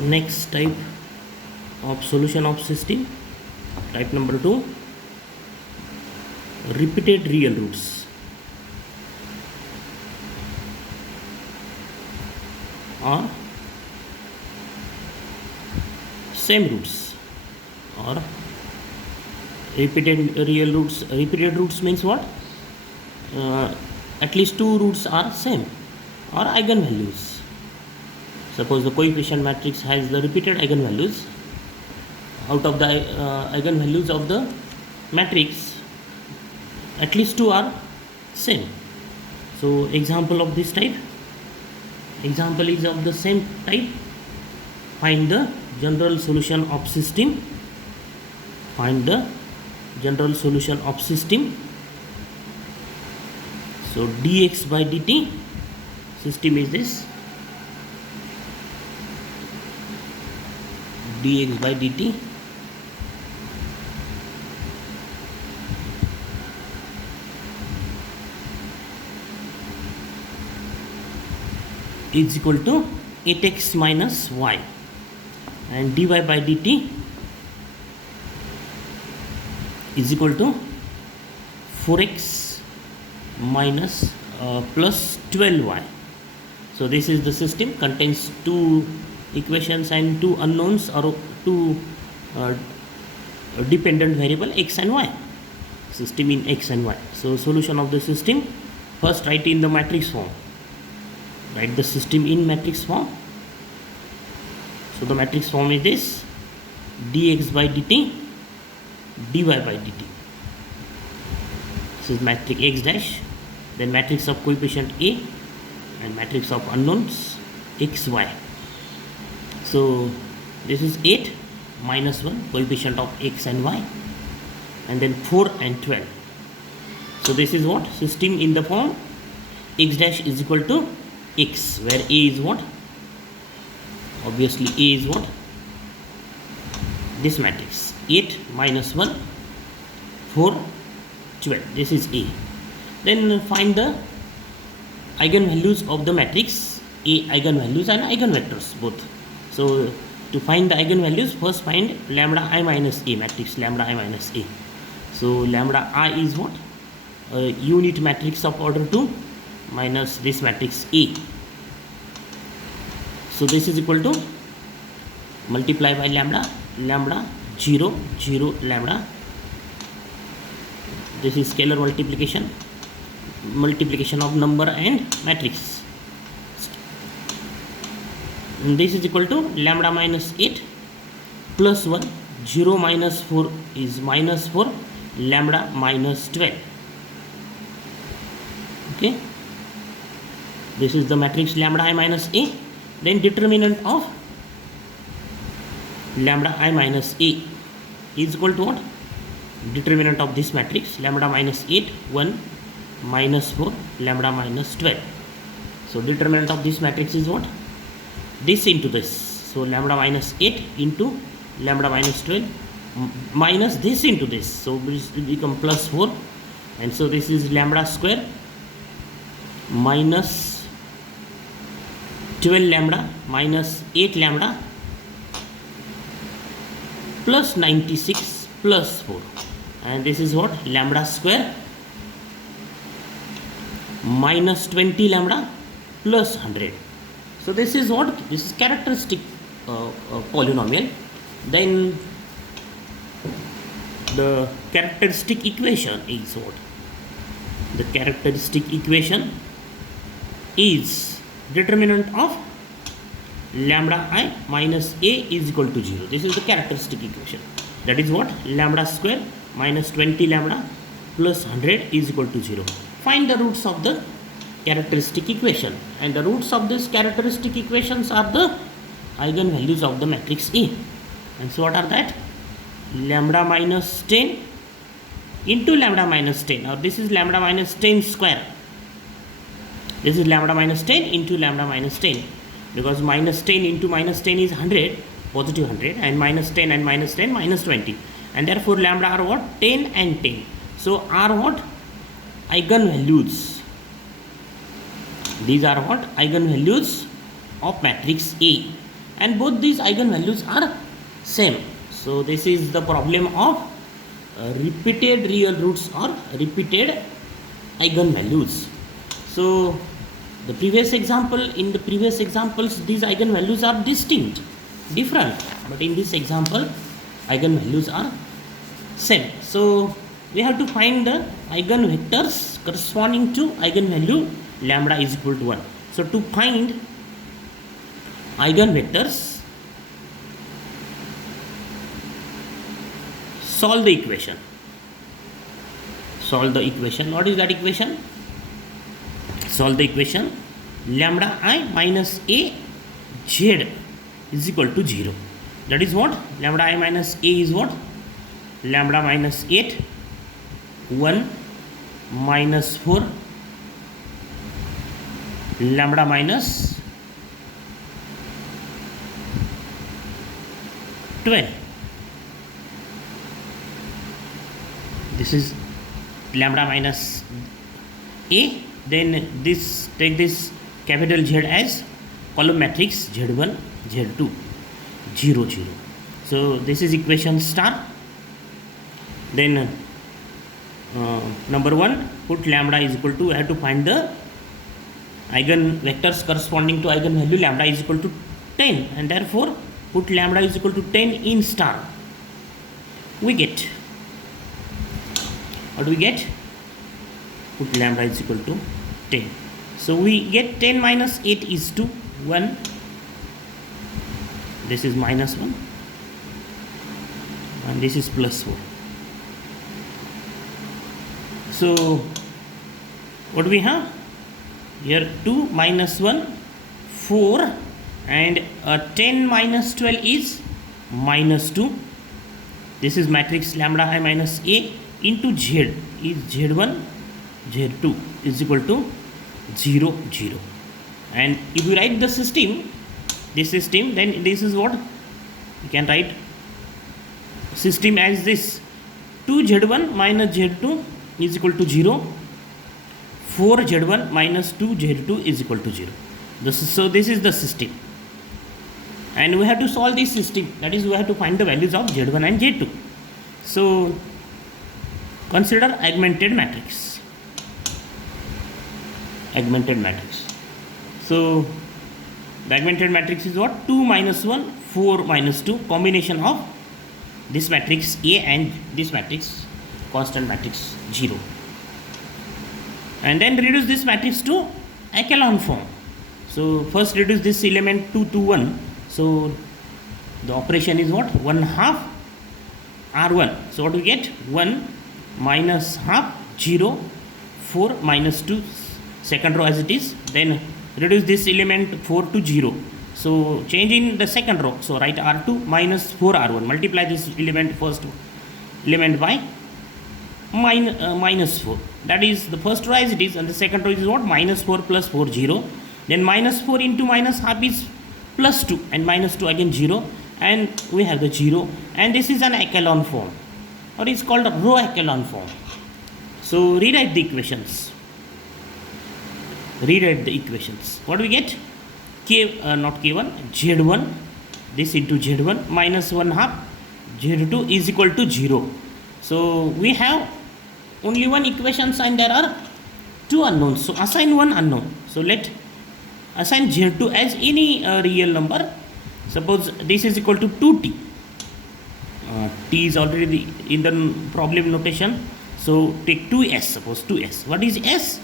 Next type of solution of system, type number 2, repeated real roots or same roots or repeated real roots. Repeated roots means what? At least two roots are same or eigenvalues. Suppose the coefficient matrix has the repeated eigenvalues. Out of the eigenvalues of the matrix, at least two are same. So example of this type, example is of the same type. Find the general solution of system. Find the general solution of system. So dx by dt, system is this, dx by dt is equal to 8x minus y, and dy by dt is equal to 4x minus plus 12y. So this is the system, contains two equations and two unknowns or two dependent variable x and y, system in x and y. So solution of the system, first write in the matrix form, write the system in matrix form. So the matrix form is this, dx by dt, dy by dt. This is matrix x dash, then matrix of coefficient a and matrix of unknowns x, y. So this is 8 minus 1, coefficient of x and y, and then 4 and 12. So this is what? System in the form x dash is equal to x, where a is what? Obviously a is what? This matrix, 8 minus 1, 4, 12. This is a. Then find the eigenvalues of the matrix, a eigenvalues and eigenvectors both. So to find the eigenvalues, first find lambda I minus a, matrix lambda I minus a. So lambda I is what? Unit matrix of order 2 minus this matrix A. So this is equal to, multiply by lambda, lambda 0, 0, lambda. This is scalar multiplication, multiplication of number and matrix. And this is equal to lambda minus 8 plus 1, 0 minus 4 is minus 4, lambda minus 12. Okay, this is the matrix lambda I minus a. Then determinant of lambda I minus a is equal to what? Determinant of this matrix, lambda minus 8, 1, minus 4, lambda minus 12. So determinant of this matrix is what? This into this. So lambda minus 8 into lambda minus 12 minus this into this. So this will become plus 4. And so this is lambda square minus 12 lambda minus 8 lambda plus 96 plus 4. And this is what? Lambda square minus 20 lambda plus 100. So this is what? This is characteristic polynomial. Then the characteristic equation is what? The characteristic equation is determinant of lambda I minus a is equal to 0. This is the characteristic equation. That is what? Lambda square minus 20 lambda plus 100 is equal to 0. Find the roots of the characteristic equation, and the roots of this characteristic equations are the eigenvalues of the matrix A. And so what are that? Lambda minus 10 into lambda minus 10, or this is lambda minus 10 square. This is lambda minus 10 into lambda minus 10, because minus 10 into minus 10 is 100, positive 100, and minus 10 and minus 10 minus 20, and therefore lambda are what? 10 and 10. So are what? Eigenvalues. These are what? Eigenvalues of matrix A. and both these eigenvalues are same. So this is the problem of repeated real roots or repeated eigenvalues. So in the previous examples these eigenvalues are different, but in this example eigenvalues are same. So we have to find the eigenvectors corresponding to eigenvalue lambda is equal to 1. So to find eigenvectors, solve the equation. What is that equation? Solve the equation lambda I minus a z is equal to 0. That is what? Lambda I minus a is what? Lambda minus 8, 1 minus 4, lambda minus 12. This is lambda minus a. Then this, take this capital Z as column matrix Z1, Z2, 0, 0. So this is equation star. Then number 1, put lambda is equal to, I have to find the eigenvectors corresponding to eigenvalue lambda is equal to 10, and therefore put lambda is equal to 10 in star. We get, what do we get? Put lambda is equal to 10. So we get 10 minus 8 is 2, 1. This is minus 1 and this is plus 4. So what do we have? Here 2 minus 1, 4, and 10 minus 12 is minus 2. This is matrix lambda I minus a into z is z1, z2 is equal to 0, 0. And if you write the system, then this is what? You can write system as this: 2z1 minus z2 is equal to 0, 4z1 minus 2z2 is equal to 0. So this is the system, and we have to solve this system, that is we have to find the values of z1 and z2. So consider augmented matrix. So the augmented matrix is what? 2 minus 1, 4 minus 2, combination of this matrix A and this matrix, constant matrix 0. And then reduce this matrix to echelon form. So first reduce this element 2 to 1. So the operation is what? 1 half R1. So what do we get? 1 minus half 0, 4 minus 2, second row as it is. Then reduce this element 4 to 0. So change in the second row. So write R2 minus 4 R1. Multiply this element, first element by minus 4. That is the first row as it is, and the second row is what? Minus 4 plus 4, 0. Then minus 4 into minus half is plus 2, and minus 2 again 0, and we have the 0, and this is an echelon form, or it's called a row echelon form. So rewrite the equations. What do we get? Not k1, z1, this into z1 minus 1 half z2 is equal to 0. So we have only one equation sign, there are two unknowns, so assign one unknown. So let assign z2 as any real number. Suppose this is equal to 2t. T is already in the problem notation, so take 2s, suppose 2s. What is s?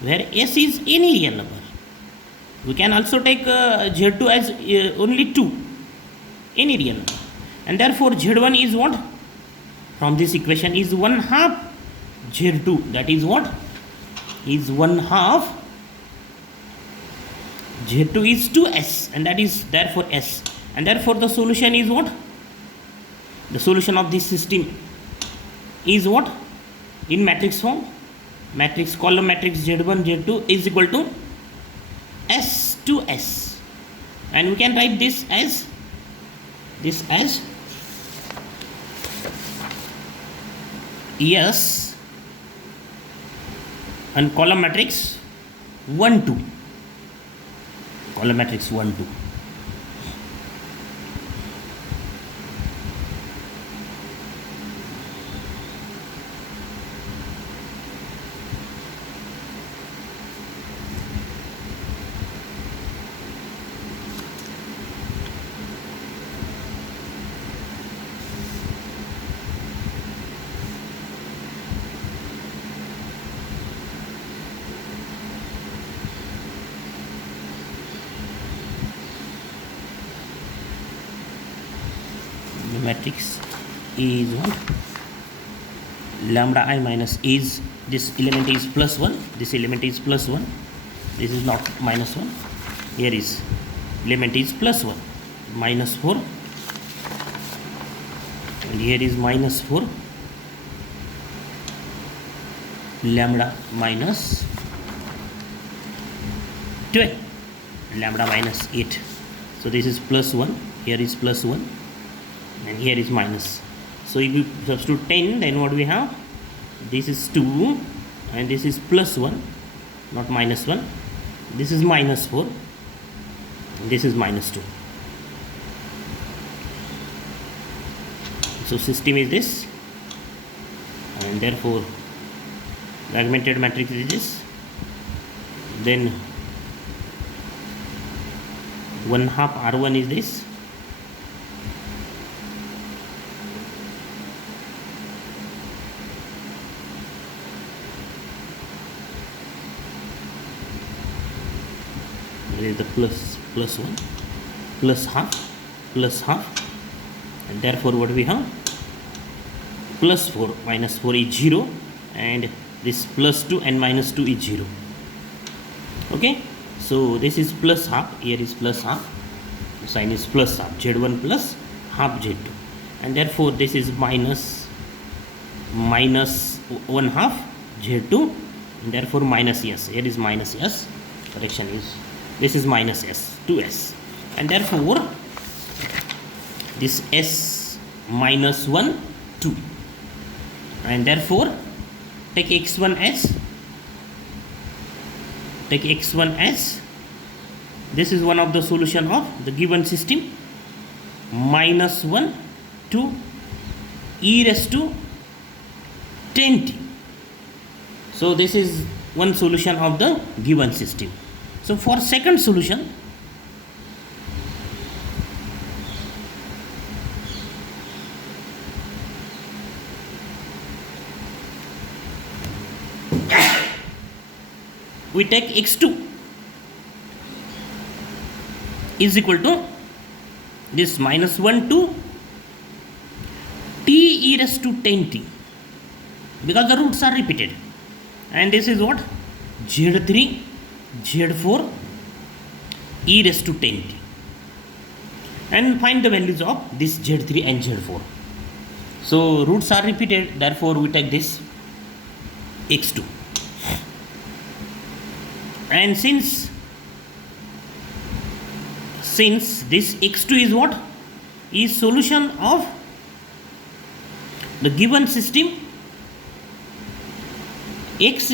Where s is any real number. We can also take z2 as only 2, any real number, and therefore z1 is what? From this equation is 1 half z2, that is what? Is 1 half z2 is 2s, and that is therefore s, and therefore the solution is what? The solution of this system is what? In matrix form, matrix column matrix z1 z2 is equal to s to s, and we can write this as s and column matrix 1 2, column matrix 1 2. The matrix is what? Lambda I minus is, this element is plus 1, this element is plus 1, this is not minus 1, here is element is plus 1, minus 4, and here is minus 4, lambda minus 12, lambda minus 8. So this is plus 1, here is plus 1, and here is minus. So if you substitute 10, then what we have? This is 2, and this is plus 1, not minus 1. This is minus 4, this is minus 2. So system is this, and therefore the augmented matrix is this. Then 1/2 R1 is this. There is the plus 1, plus half, and therefore what we have? Plus 4 minus 4 is 0, and this plus 2 and minus 2 is 0. Okay, so this is plus half, here is plus half, the sign is plus half, z1 plus half z2, and therefore this is minus 1/2 z2, and therefore minus s, here is minus s, correction is, this is minus s, 2s, and therefore this s minus 1, 2, and therefore take x1 as, this is one of the solution of the given system, minus 1 to e raised to 10t. So this is one solution of the given system. So for second solution, we take x2 is equal to this minus 1 to t e raised to 10t, because the roots are repeated, and this is what? z3, z4 e raised to 10t, and find the values of this z3 and z4. So roots are repeated, therefore we take this x2, and since this x2 is what? Is solution of the given system, x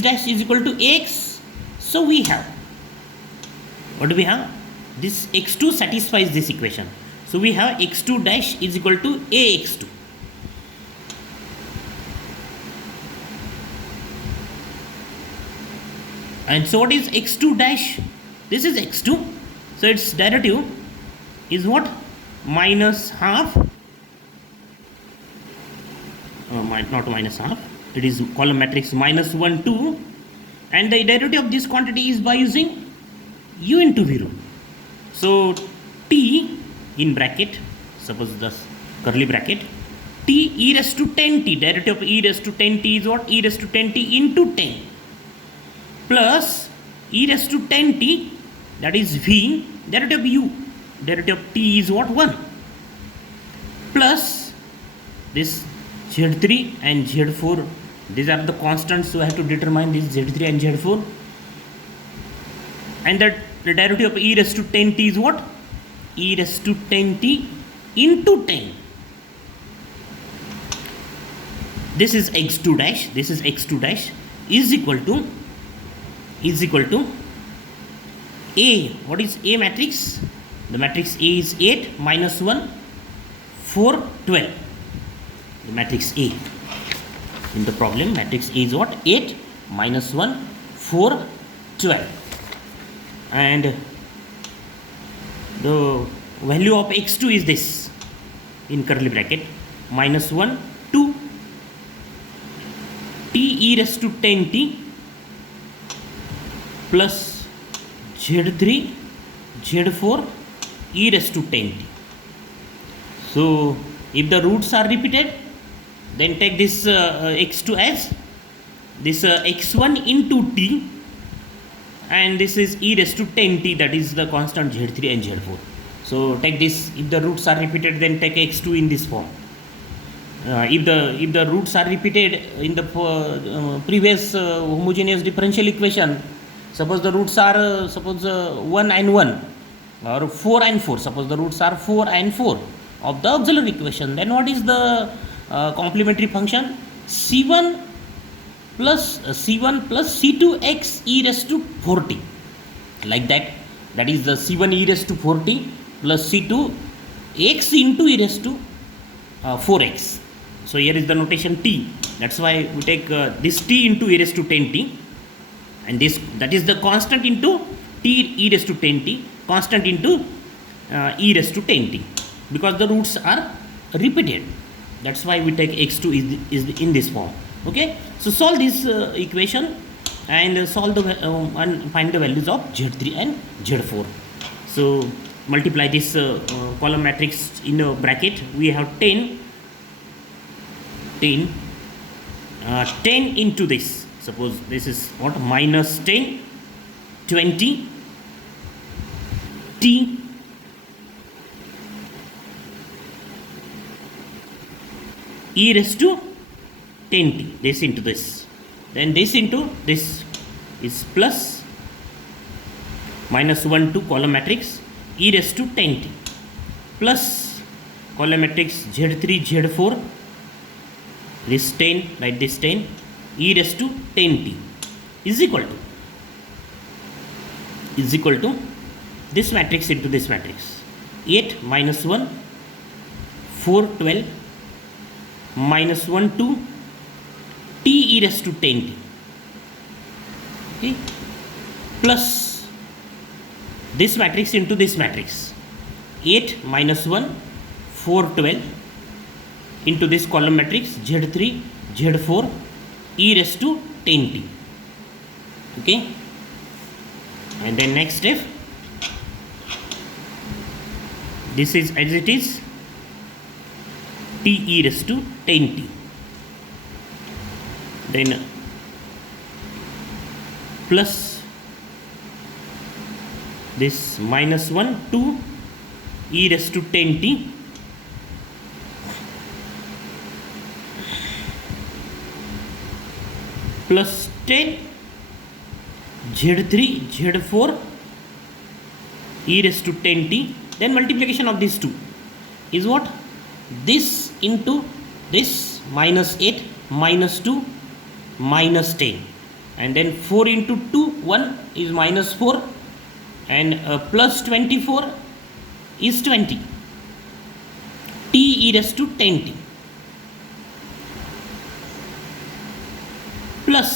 dash is equal to x, so we have, what do we have? This x2 satisfies this equation, so we have x2 dash is equal to ax2. And so what is x2 dash? This is x2, so its derivative is what? Minus half, not minus half, it is column matrix minus 1, 2, and the derivative of this quantity is by using u into v rule. So t in bracket, suppose the curly bracket, t e raised to 10t, derivative of e raised to 10t is what? E raised to 10t into 10, plus e raised to 10t, that is v, derivative of u, derivative of t is what? 1, plus this z3 and z4, these are the constants, so I have to determine this z3 and z4, and that the derivative of e raised to 10t is what? E raised to 10t into 10. This is x2 dash, this is x2 dash, is equal to A. What is A matrix? The matrix A is 8 minus 1 4 12. The matrix A in the problem, matrix A is what? 8 minus 1 4 12, and the value of x2 is this in curly bracket, minus 1 2 t e raised to 10t plus z3 z4 e raised to 10t. So if the roots are repeated, then take this x2 as this x1 into t, and this is e raised to 10t, that is the constant z3 and z4. So take this, if the roots are repeated, then take x2 in this form. If the roots are repeated in the previous homogeneous differential equation, suppose the roots are 1 and 1 or 4 and 4, suppose the roots are 4 and 4 of the auxiliary equation, then what is the complementary function? C1 plus C2x e raised to 4t, like that. That is the C1 e raised to 4t plus C2 x into e raised to 4x. So here is the notation t. That's why we take this t into e raised to 10t, and this, that is the constant into t e raised to 10t, constant into e raised to 10t, because the roots are repeated. That's why we take x2 is in this form. Okay, so solve this equation and solve the and find the values of z3 and z4. So multiply this column matrix in a bracket. We have 10 into this. Suppose this is what, minus 10, 20, t, e raised to 10t, this into this, then this into this is plus minus 1 to column matrix e raised to 10t plus column matrix z3 z4, this 10, write this 10, e raised to 10t is equal to this matrix into this matrix, 8 minus 1 4 12 minus 1 2 t e raised to 10t, okay, plus this matrix into this matrix, 8 minus 1 4 12 into this column matrix z3 z4 e raised to 10t, okay. And then next step, this is as it is, t e raised to 10t, then plus this minus 1 2 e raised to 10t plus 10 z3 z4 e raised to 10t, then multiplication of these two is what, this into this, minus 8 minus 2 minus 10, and then 4 into 2 1 is minus 4, and plus 24 is 20, t e raised to 10t plus